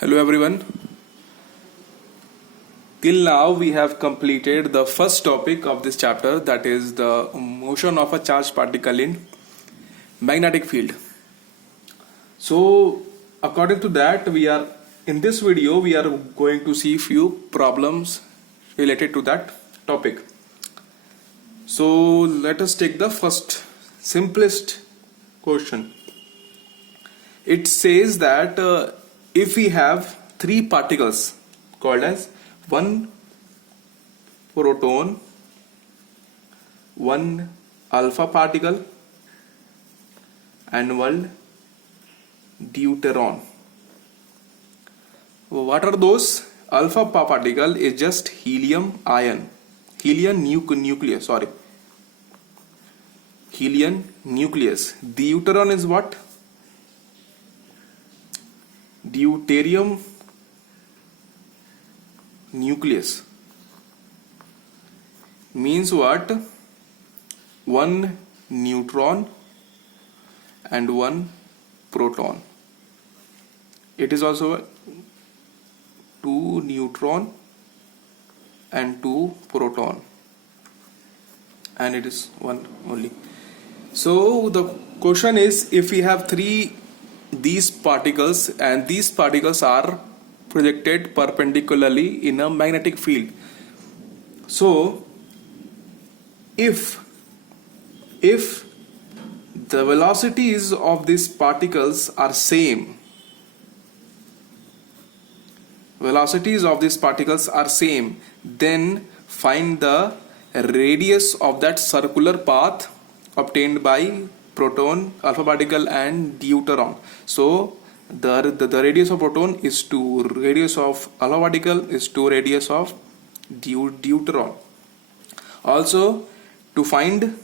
Hello everyone. Till now we have completed the first topic of this chapter, that is the motion of a charged particle in magnetic field. So according to that, in this video we are going to see few problems related to that topic. So let us take the first simplest question. It says that if we have three particles called as one proton, one alpha particle and one deuteron. What are those? Alpha particle is just helium ion, helium nucleus. Helium nucleus. Deuteron is what? Deuterium nucleus. Means what? One neutron and one proton. It is also two neutron and two proton, and it is one only. So the question is, if we have these particles and these particles are projected perpendicularly in a magnetic field, so if the velocities of these particles are same, then find the radius of that circular path obtained by proton, alpha particle and deuteron. So the radius of proton is 2, radius of alpha particle is 2, radius of deuteron. Also to find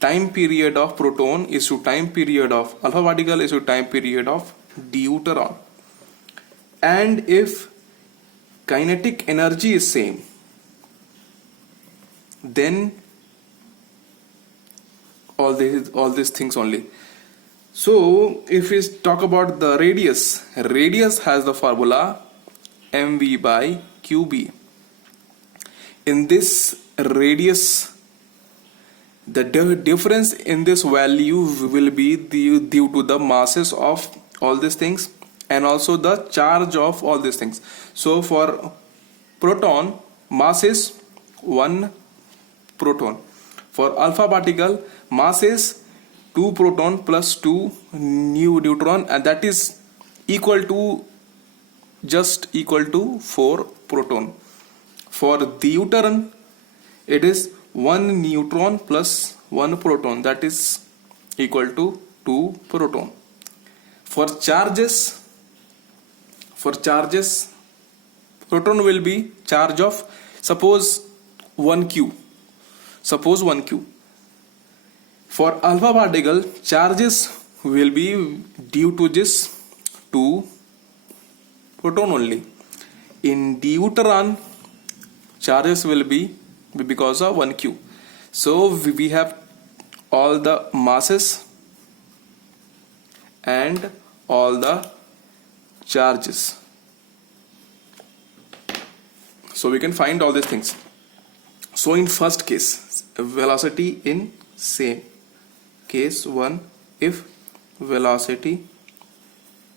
time period of proton is to time period of alpha particle is to time period of deuteron. And if kinetic energy is same, then all these things only. So if we talk about the radius has the formula mv by qb. In this radius, the difference in this value will be due to the masses of all these things and also the charge of all these things. So for proton, mass is 1 proton. For alpha particle, mass is 2 proton plus 2 neutron, and that is equal to 4 proton. For deuteron, it is 1 neutron plus 1 proton, that is equal to 2 proton. For charges, proton will be charge of suppose 1q. For alpha particle, charges will be due to this 2 proton only. In deuteron, charges will be because of 1q. So we have all the masses and all the charges. So we can find all these things. So in first case, velocity in same. Case 1, if velocity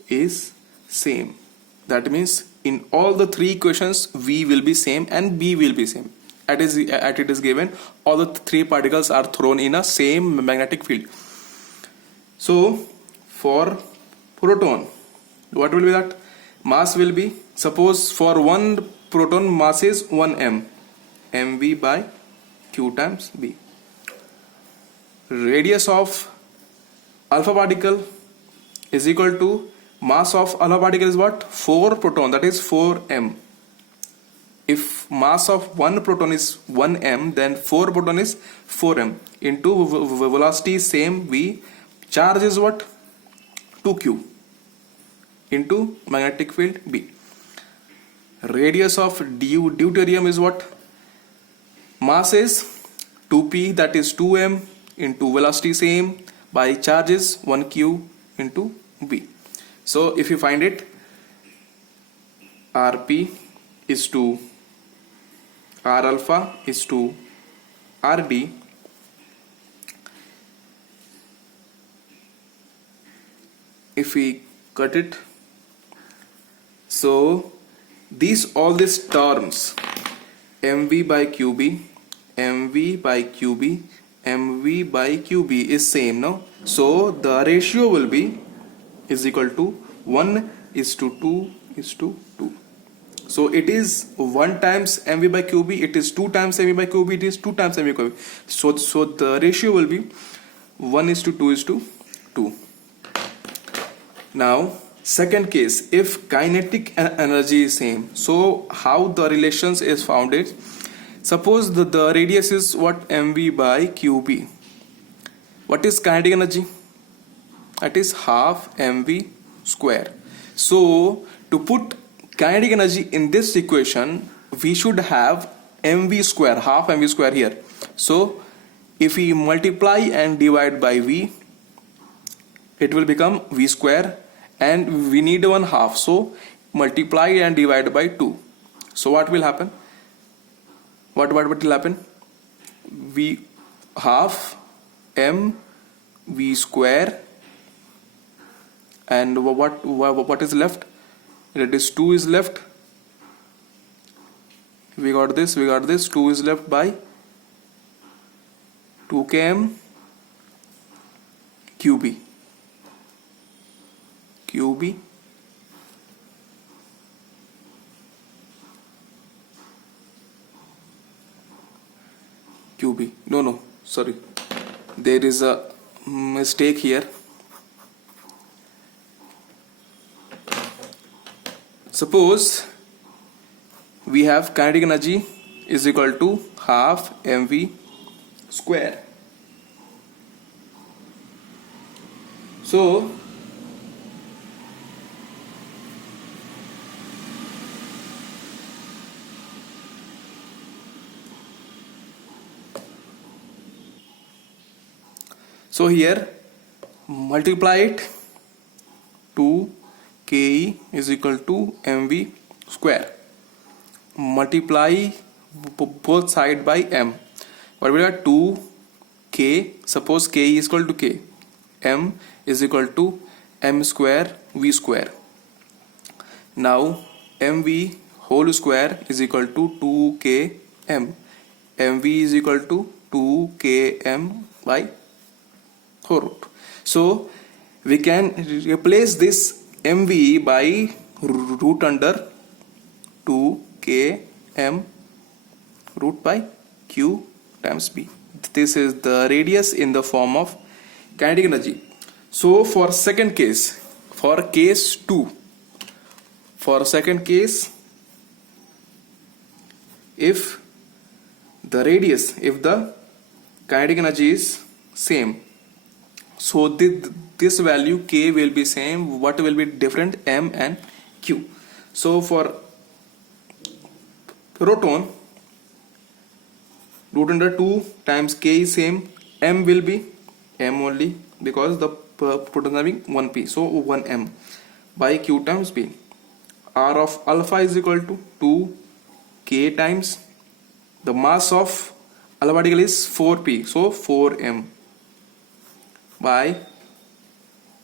is same, that means in all the three equations v will be same and b will be same. It is given all the three particles are thrown in a same magnetic field. So for proton, what will be that? Mass will be, suppose for one proton mass is 1 mv by q times b. Radius of alpha particle is equal to mass of alpha particle is what? 4 proton, that is 4m. If mass of one proton is 1m, then 4 proton is 4m into velocity same v. Charge is what? 2q into magnetic field b. Radius of deuterium is what? Mass is 2p, that is 2m into velocity same by charge is 1q into B. So if you find it, Rp is to R alpha is to Rd, if we cut it, so all these terms, mv by qb, mv by qb, mv by qb is same, no? So the ratio will be is equal to 1 is to 2 is to 2. So it is 1 times mv by qb, it is 2 times mv by qb, it is 2 times mv by qb. So the ratio will be 1 is to 2 is to 2. Now second case, if kinetic energy is same, so how the relations is found is, suppose the radius is what, mv by qb. What is kinetic energy? That is half mv square. So to put kinetic energy in this equation, we should have mv square, half mv square here. So if we multiply and divide by v, it will become v square, and we need 1/2, so multiply and divide by 2. So what will happen? What will happen? V half m v square, and what is left? It is 2 is left. We got this 2 is left by 2 km qb no, sorry, there is a mistake here. Suppose we have kinetic energy is equal to half mv square. So here multiply it, 2 ke is equal to mv square, multiply both side by m. What we got? 2 k, suppose k is equal to k, m is equal to m square v square. Now mv whole square is equal to 2 k m, mv is equal to 2 k m by whole root. So we can replace this mv by root under 2 k m root by q times b. This is the radius in the form of kinetic energy. So for second case, for case 2, for second case, if the radius, if the kinetic energy is same, so this value k will be same. What will be different? M and q. So for proton, root under 2 times k is same, m will be m only, because the proton having 1p, so 1m by q times b. R of alpha is equal to 2 k times the mass of alpha particle is 4p, so 4m by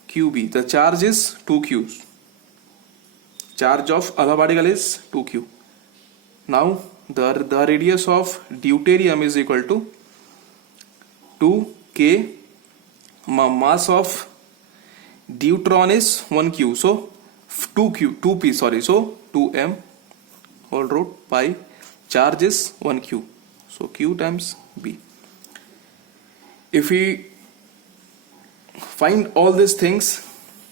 qb. The charge is 2q. Charge of alpha particle is 2q. Now the radius of deuterium is equal to 2k, mass of deuteron is 1q, so 2p, sorry, so 2m whole root by charge is 1q, so q times b. If we find all these things,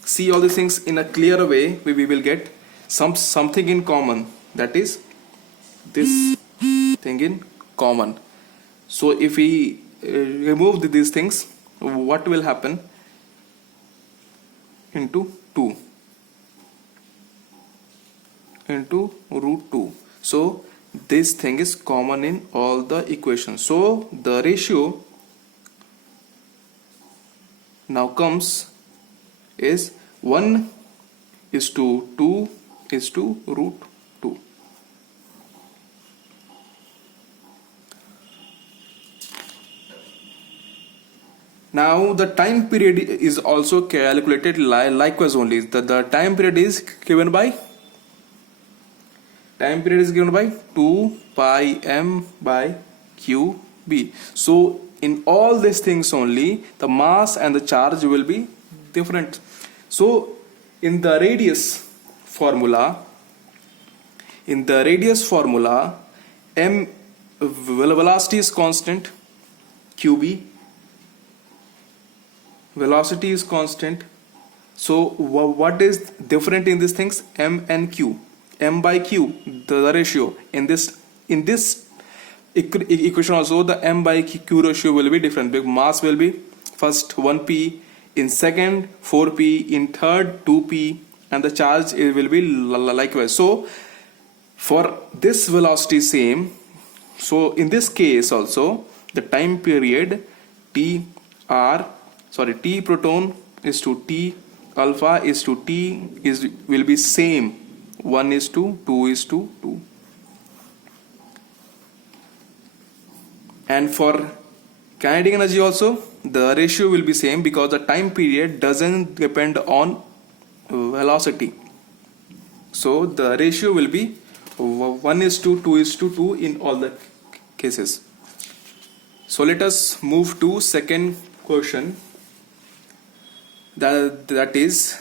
see all these things in a clear way, we will get something in common, that is this thing in common. So if we remove these things, what will happen? Into 2 into root 2. So this thing is common in all the equations. So the ratio now comes is 1 is to 2 is to root 2. Now the time period is also calculated likewise only. The time period is given by 2 pi m by q b. So in all these things only the mass and the charge will be different. So in the radius formula m velocity is constant, qb velocity is constant. So what is different in these things? M and q. M by q, the ratio in this equation also, the m by q ratio will be different. Because mass will be first 1p, in second 4p, in third 2p, and the charge will be likewise. So for this velocity same, so in this case also the time period t proton is to t alpha is to t will be same, 1 is to 2 is to 2. And for kinetic energy also the ratio will be same, because the time period doesn't depend on velocity. So the ratio will be 1 is to 2 is to 2 in all the cases. So let us move to second question. That is,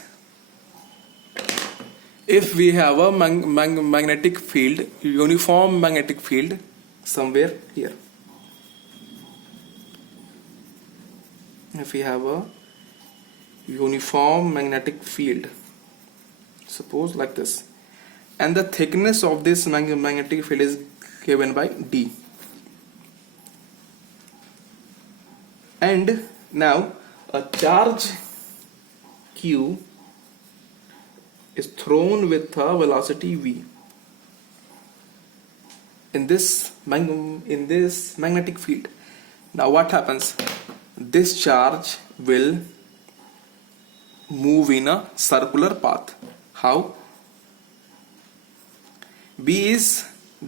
if we have a magnetic field, uniform magnetic field somewhere here. If we have a uniform magnetic field, suppose like this, and the thickness of this magnetic field is given by d, and now a charge q is thrown with a velocity v in this magnetic field. Now what happens? This charge will move in a circular path. How? B is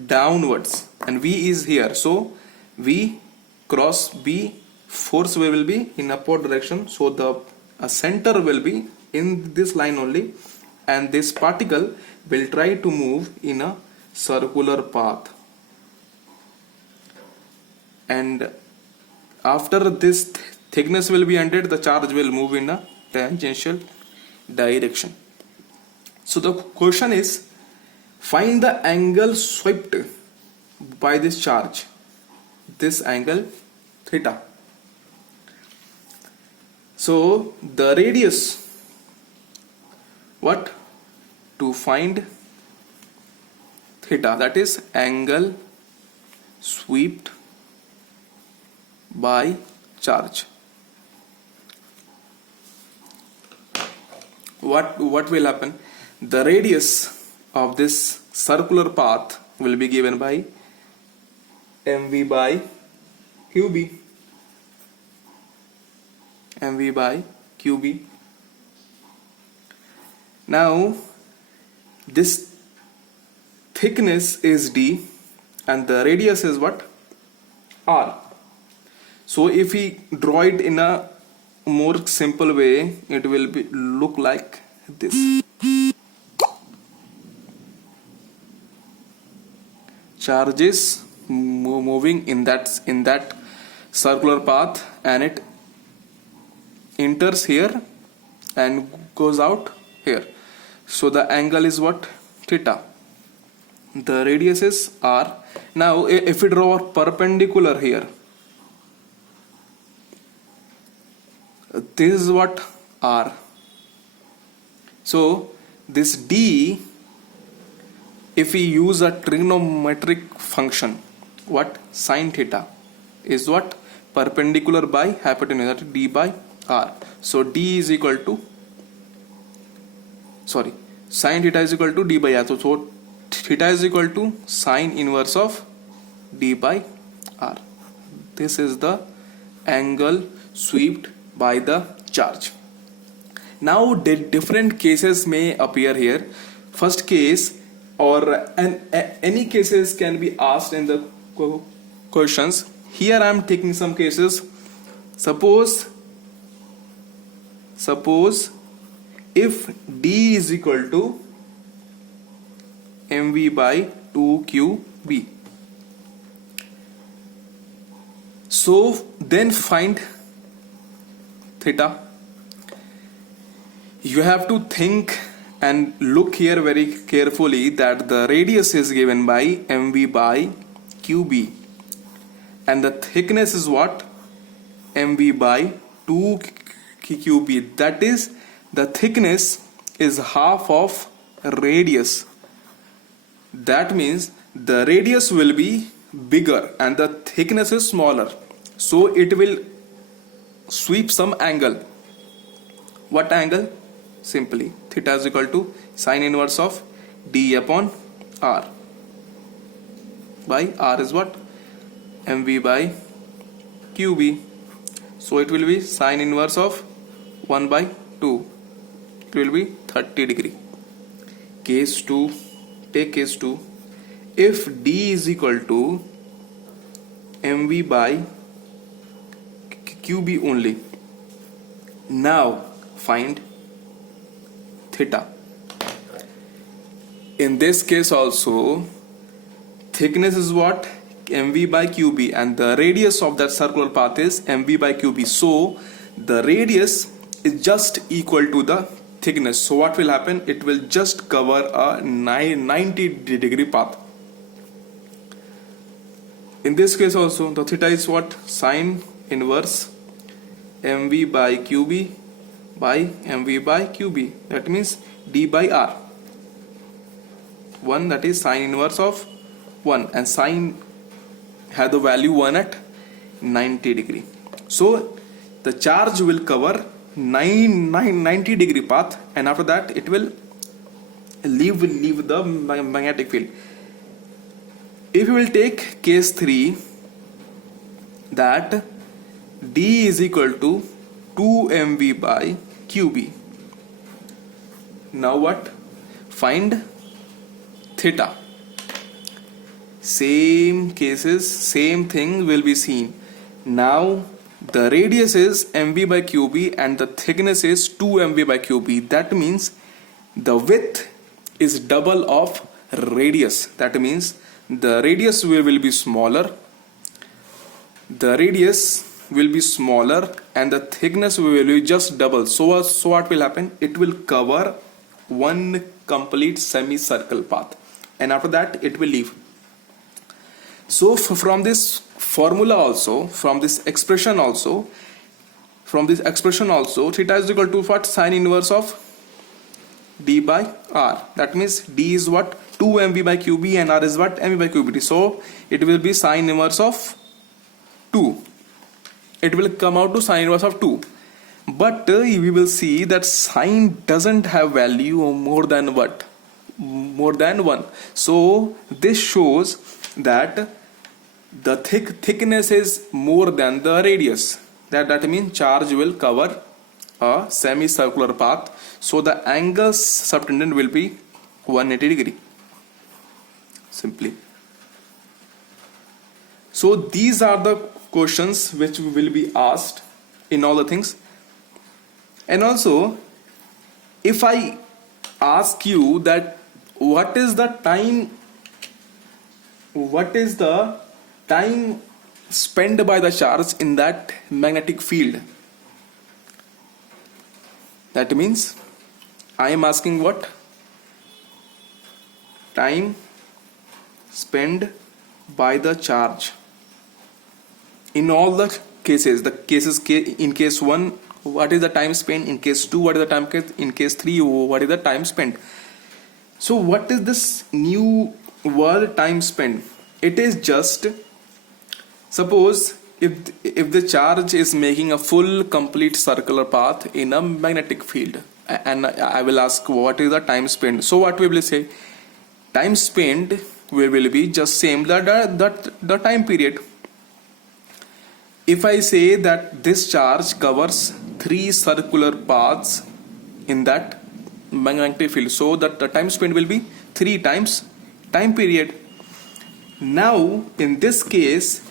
downwards and V is here, so V cross B, force will be in upward direction, so the center will be in this line only, and this particle will try to move in a circular path, and after this thickness will be 100, the charge will move in a tangential direction. So the question is, find the angle swept by this charge, this angle theta. So the radius, what? To find theta, that is angle swept by charge. What will happen? The radius of this circular path will be given by mv by qb. mv by qb. Now this thickness is d and the radius is what? R. So if we draw it in a more simple way, it will be look like this. Charge is moving in that circular path, and it enters here and goes out here. So the angle is what? Theta. The radius is r. Now if we draw a perpendicular here, this is what? R. So this d, if we use a trigonometric function, what? Sin theta is what? Perpendicular by hypotenuse, that is d by r. So d is equal to, sorry, sin theta is equal to d by r. So theta is equal to sin inverse of d by r. This is the angle swept by the charge. Now different cases may appear here. First case or any cases can be asked in the questions. Here I am taking some cases. Suppose if D is equal to mv by 2qb. So then find theta. You have to think and look here very carefully that the radius is given by mv by qb and the thickness is what? mv by 2qb. That is, the thickness is half of radius. That means the radius will be bigger and the thickness is smaller. So it will sweep some angle. What angle? Simply theta is equal to sine inverse of d upon r. By r is what? mv by qb. So it will be sine inverse of 1 by 2. It will be 30 degree. Case 2. Take case 2. If d is equal to mv by qb only. Now find theta. In this case also, thickness is what? mv by qb and the radius of that circular path is mv by qb. So the radius is just equal to the thickness. So what will happen? It will just cover a 90 degree path. In this case also, the theta is what? Sine inverse mv by qb by mv by qb. That means d by r. 1, that is sine inverse of 1, and sine has the value 1 at 90 degree. So the charge will cover 90 degree path, and after that it will leave the magnetic field. If you will take case 3, that d is equal to 2 mv by qb. Now what? Find theta. Same cases, same thing will be seen. Now the radius is mv by qb and the thickness is 2 mv by qb. That means the width is double of radius. That means the radius will be smaller. The radius will be smaller and the thickness will be just double. So what will happen? It will cover one complete semicircle path, and after that it will leave. So from this formula also, from this expression also, theta is equal to what? Sine inverse of d by r. That means d is what? 2 mv by qb and r is what? mv by qbt. So it will be sine inverse of 2. It will come out to sine inverse of 2. But we will see that sine doesn't have value more than what? More than 1. So this shows that the thickness is more than the radius. That means charge will cover a semicircular path. So the angle subtended will be 180 degree. Simply. So these are the questions which will be asked in all the things. And also, if I ask you that what is the time spent by the charge in that magnetic field, that means I am asking what? Time spent by the charge in all the cases. In case 1, what is the time spent? In case 2, what is the time? In case 3, what is the time spent? So what is this new word time spent? It is just, suppose if the charge is making a full complete circular path in a magnetic field, and I will ask what is the time spent. So what we will say? Time spent will be just same the time period. If I say that this charge covers 3 circular paths in that magnetic field, so that the time spent will be 3 times time period. Now in this case,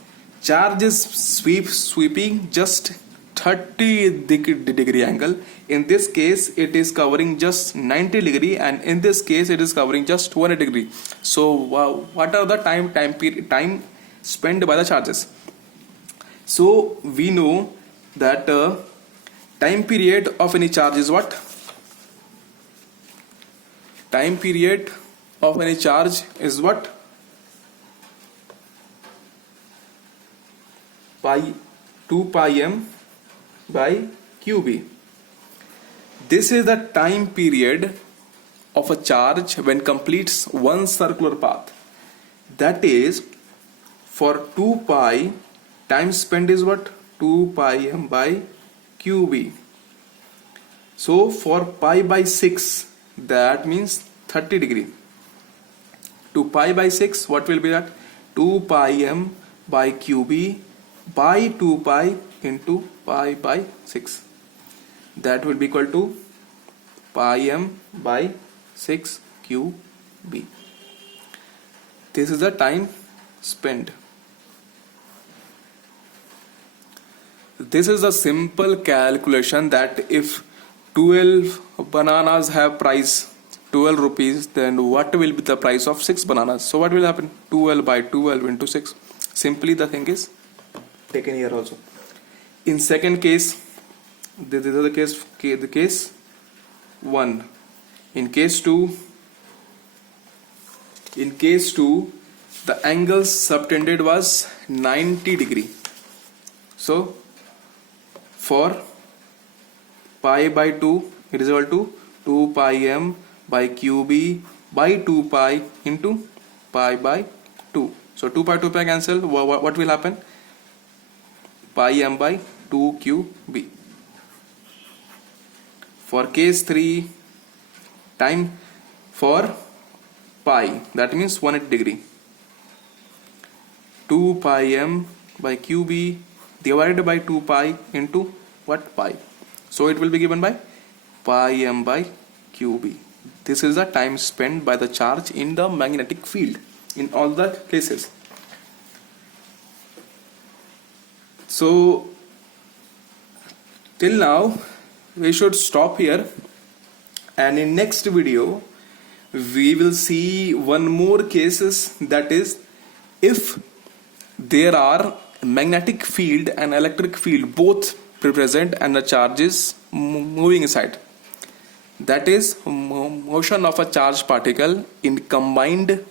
charge is sweeping just 30 degree angle. In this case it is covering just 90 degree, and in this case it is covering just 180 degree. So what are the time spent by the charges? So we know that time period of any charge is what? Time period of any charge is what? Pi 2 pi m by qb. This is the time period of a charge when completes one circular path. That is, for 2 pi, time spent is what? 2 pi m by qb. So for pi by 6, that means 30 degree. To pi by 6, what will be that? 2 pi m by qb by 2 pi into pi by 6. That will be equal to pi m by 6 qb. This is the time spent. This is a simple calculation that if 12 bananas have price 12 rupees, then what will be the price of 6 bananas? So what will happen? 12 by 12 into 6. Simply the thing is taken here also. In second case, this is the case 1. In case 2, the angle subtended was 90 degree. So for pi by 2, it is equal to 2 pi m by qb by 2 pi into pi by 2. So 2 pi cancel. What will happen? Pi m by 2 qb. For case 3, time for pi, that means 180 degree. 2 pi m by qb divided by 2 pi into what? Pi. So it will be given by pi m by qb. This is the time spent by the charge in the magnetic field in all the cases. So till now we should stop here, and in next video we will see one more cases, that is, if there are magnetic field and electric field both present and the charge is moving inside. That is motion of a charged particle in combined